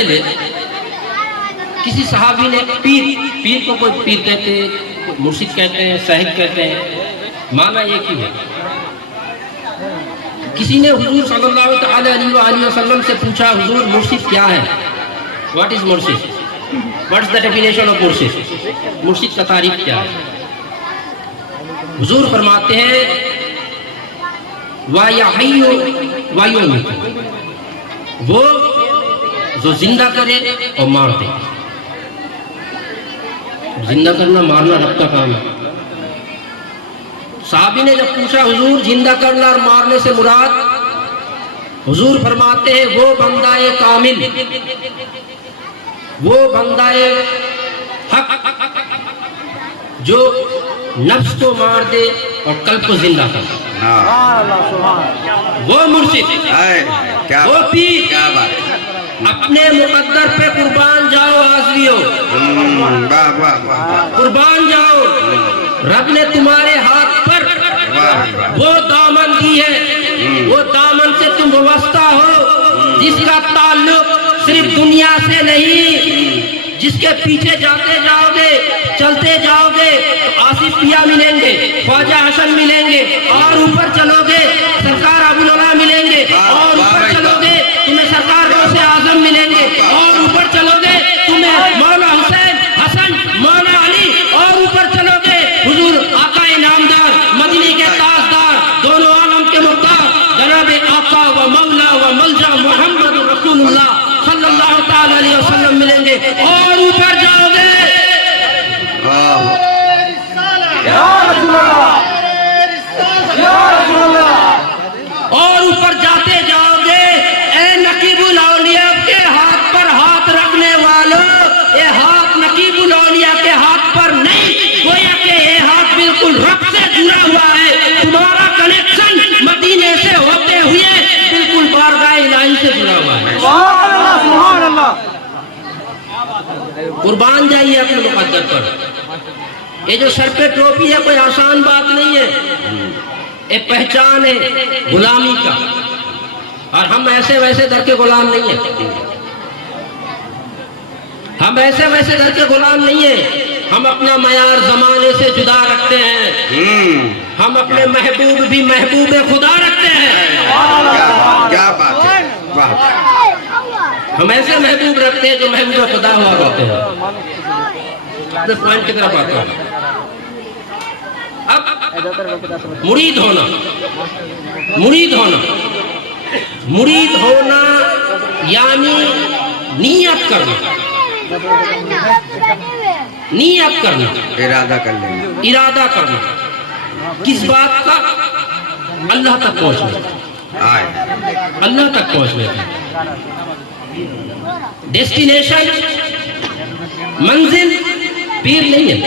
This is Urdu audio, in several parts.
پہلے کسی صحابی نے پیر کو کوئی پیر کہتے ہیں، مرشد کہتے ہیں، صاحب کہتے ہیں، معنی ایک ہی ہے۔ کسی نے حضور صلی اللہ تعالی علیہ وآلہ وسلم سے پوچھا حضور مرشد کیا ہے؟ واٹ از مرشد؟ What is the definition of مرشد؟ مرشد کا تعریف کیا ہے؟ حضور فرماتے ہیں وَيَحْيُ وَيُمِيتُ، وہ جو زندہ کرے اور مار دے۔ زندہ کرنا مارنا رب کا کام ہے۔ صحابی نے جب پوچھا حضور زندہ کرنا اور مارنے سے مراد، حضور فرماتے ہیں وہ بندہ کامل، وہ بندہ حق جو نفس کو مار دے اور قلب کو زندہ کر دے، وہ مرشد، وہ پیر۔ اپنے مقدر پہ قربان جاؤ آزمیو، قربان جاؤ۔ رب نے تمہارے ہاتھ پر وہ دامن دی ہے، وہ دامن سے تم وابستہ ہو جس کا تعلق صرف دنیا سے نہیں، جس کے پیچھے جاتے جاؤ گے، چلتے جاؤ گے تو آصف پیا ملیں گے، خواجہ حسن ملیں گے، اور اوپر چلو گے سرکار ابو العلا ملیں گے، اور اوپر چلو گے تمہیں سرکار غوث اعظم ملیں گے، اور اوپر چلو گے تمہیں مولا حسین، حسن، مولا علی، اور اوپر چلو گے حضور آقا نامدار، مدینے کے تاجدار، دونوں عالم کے مختار جناب آقا و مولا و ملجا محمد رسول اللہ صلی اللہ تعالی علیہ وسلم ملیں گے، اور اوپر جاؤ گے اور اوپر جاتے جاؤ گے اے نقیب الاولیاء کے ہاتھ پر ہاتھ رکھنے والوں، یہ ہاتھ نقیب الاولیاء کے ہاتھ پر نہیں، گویا کہ یہ ہاتھ بالکل رب سے جڑا ہوا ہے، تمہارا کنیکشن مدینے سے ہوتے ہوئے بالکل بارگاہ الہی سے جڑا ہوا ہے۔ سبحان اللہ۔ قربان جائیے اپنے مقدر پر۔ یہ جو سر پہ ٹوپی ہے کوئی آسان بات نہیں ہے، ایک پہچان ہے غلامی کا، اور ہم ایسے ویسے در کے غلام نہیں ہیں، ہم ایسے ویسے در کے غلام نہیں ہیں، ہم اپنا معیار زمانے سے جدا رکھتے ہیں، ہم اپنے محبوب بھی محبوب خدا رکھتے ہیں۔ کیا بات ہے، ہم ایسے محبوب رکھتے ہیں جو محبوب خدا ہوا کرتے ہیں۔ اپنے پوائنٹ کی طرف آتا ہوں۔ اب مرید ہونا، مرید ہونا، مرید ہونا یعنی نیت کرنا، نیت کرنا، ارادہ کر لینا، ارادہ کرنا، کس بات کا؟ اللہ تک پہنچنے کا، اللہ تک پہنچنے کا۔ ڈیسٹینیشن، منزل پیر نہیں ہے،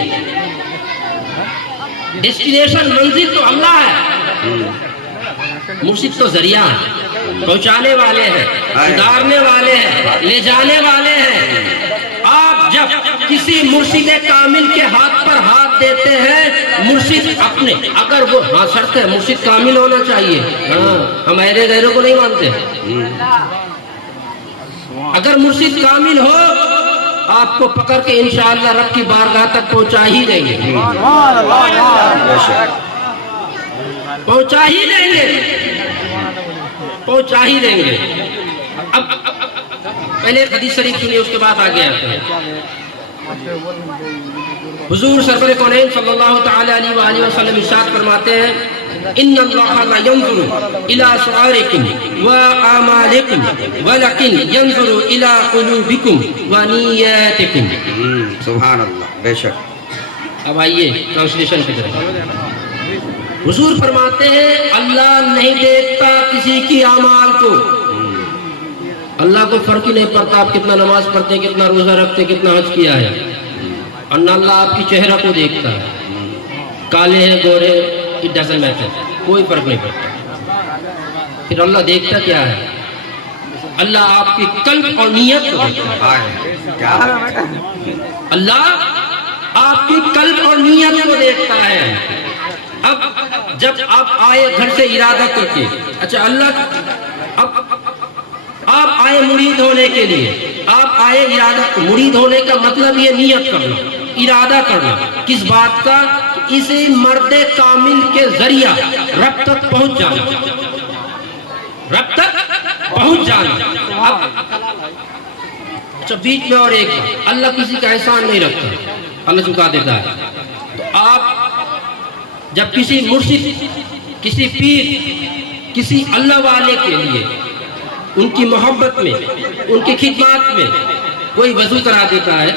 ڈیسٹینیشن منزل تو اللہ ہے، مرشد تو ذریعہ ہے، پہنچانے والے ہیں، سدھارنے والے ہیں، لے جانے والے ہیں۔ آپ جب کسی مرشد کامل کے ہاتھ پر ہاتھ دیتے ہیں، مرشد اپنے، اگر وہ ہاں شرط ہے مرشد کامل ہونا چاہیے، ہاں ہم ایرے غیروں کو نہیں مانتے، اگر مرشد کامل ہو آپ کو پکڑ کے انشاءاللہ رب کی بارگاہ تک پہنچا ہی دیں گے، پہنچا ہی دیں گے، پہنچا ہی دیں گے۔ اب پہلے ایک حدیث شریف سنیے اس کے بعد آگے آتے ہیں۔ حضور سرور کونین صلی اللہ تعالی علیہ وآلہ وسلم ارشاد فرماتے ہیں ان اللہ لا ينظر الى صغارکم واعمالکم ولکن ينظر الى قلوبکم ونیاتکم۔ سبحان اللہ، بے شک۔ اب آئیے ٹرانسلیشن کی طرف۔ حضور فرماتے ہیں اللہ نہیں دیکھتا کسی کی اعمال کو، اللہ کو فرق ہی نہیں پڑتا آپ کتنا نماز پڑھتے، کتنا روزہ رکھتے، کتنا حج کیا ہے، اور نہ اللہ آپ کی چہرہ کو دیکھتا ہے، کالے ہیں گورے اٹ ڈزنٹ میٹر، کوئی فرق نہیں پڑتا۔ پھر اللہ دیکھتا کیا ہے؟ اللہ آپ کی قلب اور نیت کو دیکھتا ہے، اللہ آپ کی قلب اور نیت کو دیکھتا ہے۔ اب جب آپ آئے گھر سے ارادہ کر کے، اچھا اللہ اب آپ آئے مرید ہونے کے لیے، آپ آئے ارادہ، مرید ہونے کا مطلب یہ نیت کرنا، ارادہ کرنا، کس بات کا؟ اسی مرد کامل کے ذریعہ رب تک پہنچ جانا، رب تک پہنچ جانا۔ اب اچھا بیچ میں اور ایک بات، اللہ کسی کا احسان نہیں رکھتا، اللہ چکا دیتا ہے۔ تو آپ جب کسی مرشد، کسی پیر، کسی اللہ والے کے لیے ان کی محبت میں، ان کی خدمات میں کوئی وضو کرا دیتا ہے،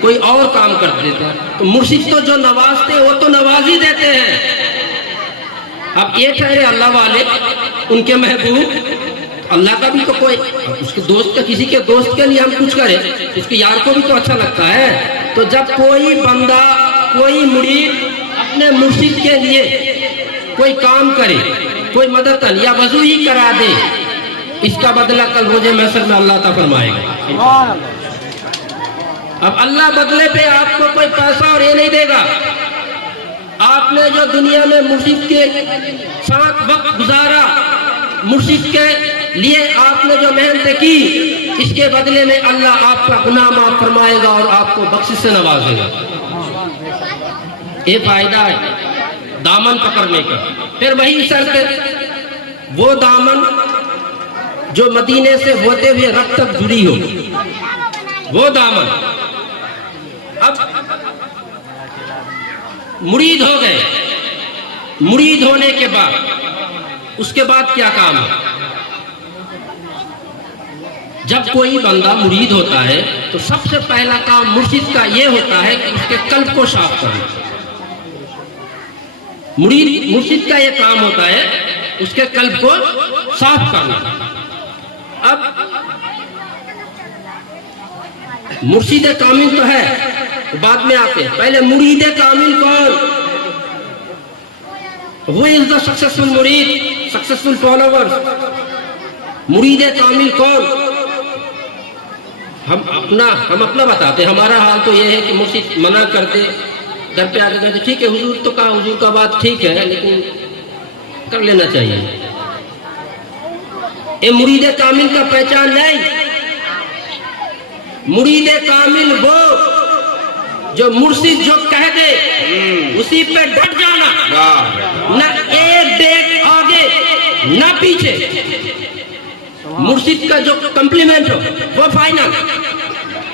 کوئی اور کام کر دیتا ہے، تو مرشد تو جو نوازتے ہیں وہ تو نواز ہی دیتے ہیں۔ اب یہ ٹھہرے اللہ والے، ان کے محبوب، اللہ کا بھی تو کوئی، اس کے دوست کا، کسی کے دوست کے لیے ہم کچھ کریں، اس کے یار کو بھی تو اچھا لگتا ہے۔ تو جب کوئی بندہ، کوئی مرید اپنے مرشد کے لیے کوئی کام کرے، کوئی مدد کرے یا وضو ہی کرا دے، اس کا بدلہ کل روز محشر میں اللہ تعالیٰ فرمائے گا۔ اب اللہ بدلے پہ آپ کو کوئی پیسہ اور یہ نہیں دے گا، آپ نے جو دنیا میں مرشد کے ساتھ وقت گزارا، مرشد کے لیے آپ نے جو محنت کی، اس کے بدلے میں اللہ آپ کا گناہ معاف فرمائے گا اور آپ کو بخشش سے نوازے گا۔ یہ فائدہ ہے دامن پکڑنے کا۔ پھر وہی شرط، وہ دامن جو مدینے سے ہوتے ہوئے رب تک جڑی ہو، وہ دامن۔ اب مرید ہو گئے، مرید ہونے کے بعد اس کے بعد کیا کام ہے؟ جب کوئی بندہ مرید ہوتا ہے تو سب سے پہلا کام مرشد کا یہ ہوتا ہے کہ اس کے قلب کو صاف کرنا۔ مرشد کا یہ کام ہوتا ہے اس کے قلب کو صاف کرنا۔ اب مرشد کامل تو ہے، بعد میں آتے ہیں، پہلے مرید کامل کون؟ Who is the successful مرید، successful followers؟ مرید کامل کون؟ ہم اپنا بتاتے، ہمارا حال تو یہ ہے کہ مرشد منع کرتے، گھر پہ آ کے کہتے ٹھیک ہے حضور تو کہا، حضور کا بات ٹھیک ہے لیکن کر لینا چاہیے۔ یہ مرید کامل کا پہچان نہیں۔ مرید کامل وہ جو مرشد جو کہہ دے اسی پہ ڈٹ جانا، نہ ایک ڈیگ آگے نہ پیچھے۔ مرشد کا جو کمپلیمنٹ ہو وہ فائنل،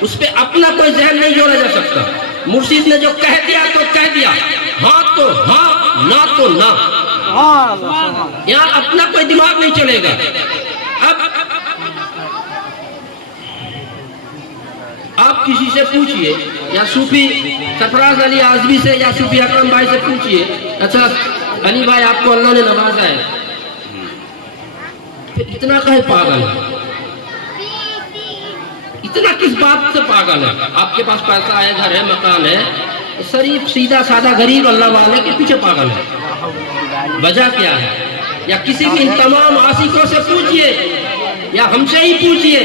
اس پہ اپنا کوئی ذہن نہیں جوڑا جا سکتا۔ مرشد نے جو کہہ دیا تو کہہ دیا، ہاں تو ہاں، نہ تو نہ، یہاں اپنا کوئی دماغ نہیں چلے گا۔ اب آپ کسی سے پوچھئے، یا صوفی سرفراز علی اعظمی سے یا صوفی اکرم بھائی سے پوچھئے، اچھا علی بھائی آپ کو اللہ نے نوازا ہے، پھر اتنا کہے پاگل ہے، اتنا کس بات سے پاگل ہے؟ آپ کے پاس پیسہ ہے، گھر ہے، مکان ہے، شریف سیدھا سادہ غریب اللہ والے کے پیچھے پاگل ہے، وجہ کیا ہے؟ یا کسی بھی ان تمام عاشقوں سے پوچھئے یا ہم سے ہی پوچھئے،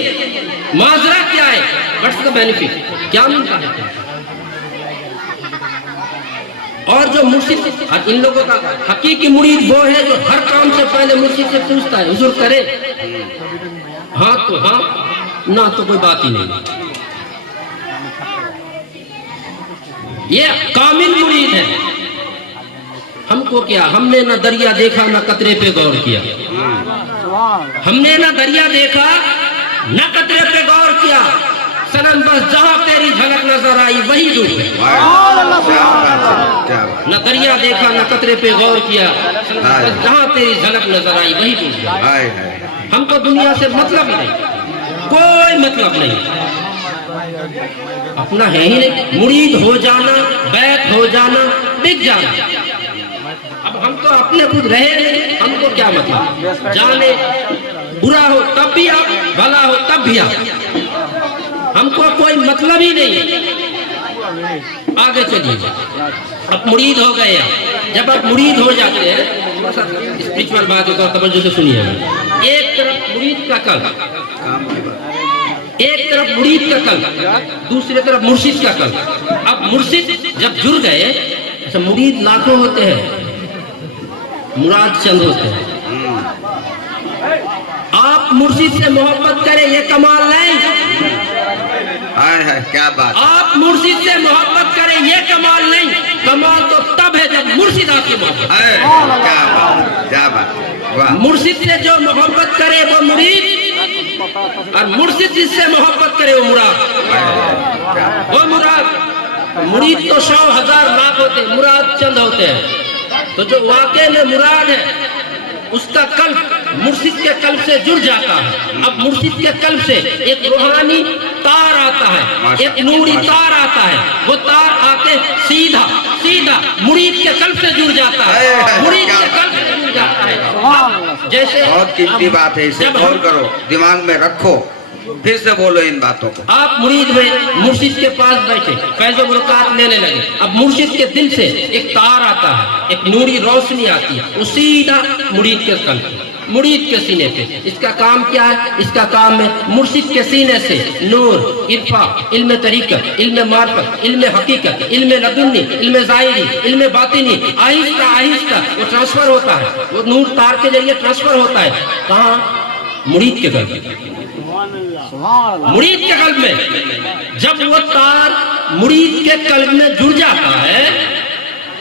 معذرہ کیا ہے؟ what's the benefit؟ کیا ملتا ہے؟ اور جو مرشد، ان لوگوں کا حقیقی مرید وہ ہے جو ہر کام سے پہلے مرشد سے پوچھتا ہے حضور کرے، ہاں تو ہاں، نہ تو کوئی بات ہی نہیں۔ یہ کامل مرید ہے۔ ہم کو کیا، ہم نے نہ دریا دیکھا نہ قطرے پہ غور کیا، ہم نے نہ دریا دیکھا نہ قطرے پہ غور کیا، سنم بس جہاں تیری جھلک نظر آئی وہی ڈوب گئے۔ نہ دریا دیکھا نہ قطرے پہ غور کیا، بس جہاں تیری جھلک نظر آئی وہی ڈوب گئے۔ ہم کو دنیا سے مطلب نہیں، کوئی مطلب نہیں، اپنا ہے ہی نہیں۔ مرید ہو جانا، بیعت ہو جانا، بک جانا۔ اب ہم تو اپنے خود رہے نہیں، ہم کو کیا مطلب؟ جانے برا ہو تب بھی آپ، بھلا ہو تب بھی آپ، ہم کو کوئی مطلب ہی نہیں۔ آگے چلیے، اب مرید ہو گئے آپ۔ جب آپ مرید ہو جاتے ہیں، اسپرچول بات ہوتا ہے، توجہ سے سنیے۔ ایک طرف مرید کا قلب، ایک طرف مرید کا قلب، دوسری طرف مرشد کا قلب۔ اب مرشد جب جڑ گئے، اچھا مرید لاکھوں ہوتے ہیں، مراد چند ہوتے ہیں۔ آپ مرشد سے محبت کریں یہ کمال نہیں. ہائے ہائے کیا بات. آپ مرشد سے محبت کریں یہ کمال نہیں. کمال تو تب ہے جب مرشد آپ کی محبت. ہائے کیا بات کیا بات. واہ. مرشد سے جو محبت کرے وہ مرید اور مرشد جس سے محبت کرے وہ مراد. وہ مراد. مرید تو 100,000 لاکھ ہوتے ہیں, مراد چند ہوتے ہیں. تو جو واقع میں مراد ہے اس کا قلب مرشد کے قلب سے جڑ جاتا ہے. اب مرشد کے قلب سے ایک روحانی تار آتا ہے, ایک نوری تار آتا ہے. وہ تار آ کے سیدھا مرید کے قلب سے جڑ جاتا ہے. مرید کے قلب سے جڑ جاتا ہے. جیسے بہت قیمتی بات ہے, اسے غور کرو, دماغ میں رکھو, پھر سے بولو ان باتوں کو. آپ مرید میں مرشد کے پاس بیٹھے فیض و برکات لینے لگے. اب مرشد کے دل سے ایک تار آتا ہے, ایک نوری روشنی آتی ہے, وہ سیدھا مرید کے قلب, مرید کے سینے پہ. اس کا کام کیا ہے؟ اس کا کام ہے مرشد کے سینے سے نور, عرفا, علم طریقت, علم معرفت, علم حقیقت, علم لدنی, علم ظاہری, علم باطنی آہستہ آہستہ وہ ٹرانسفر ہوتا ہے. وہ نور تار کے ذریعے ٹرانسفر ہوتا ہے. کہاں؟ مرید کے قلب میں. مرید کے قلب میں. جب وہ تار مرید کے قلب میں جڑ جاتا ہے,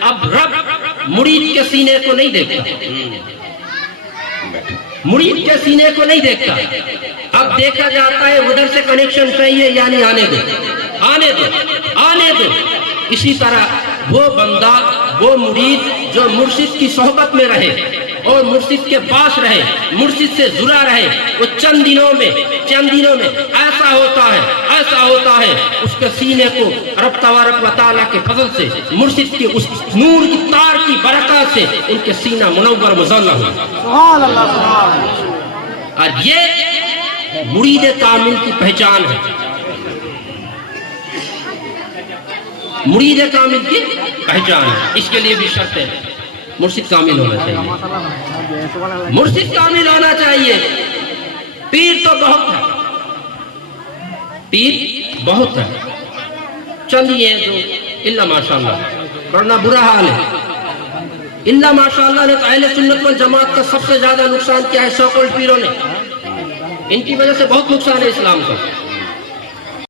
اب رب مرید کے سینے کو نہیں دیکھتا, مرید کے سینے کو نہیں دیکھتا. اب دیکھا جاتا ہے ادھر سے کنیکشن چاہیے, یعنی آنے دو آنے دو آنے دو. اسی طرح وہ بندہ, وہ مرید جو مرشد کی صحبت میں رہے اور مرشد کے پاس رہے, مرشد سے جڑا رہے, وہ چند دنوں میں ایسا ہوتا ہے اس کے سینے کو رب تبارک و تعالیٰ کے فضل سے, مرشد کی اس نور کی تار کی برکات سے ان کے سینہ منور مزلہ ہو. سبحان اللہ سبحان اللہ. اور یہ مرید کامل کی پہچان ہے. مرید کامل کی پہچان ہے. اس کے لیے بھی شرط ہے مرشد کامل ہونا چاہیے. مرشد کامل ہونا چاہیے. پیر تو بہت ہے, پیر بہت ہے, چند یہ جو اللہ ماشاءاللہ, ورنہ برا حال ہے. اللہ ماشاءاللہ نے اہل سنت والجماعت کا سب سے زیادہ نقصان کیا ہے؟ سو کالڈ پیروں نے. ان کی وجہ سے بہت نقصان ہے اسلام کا.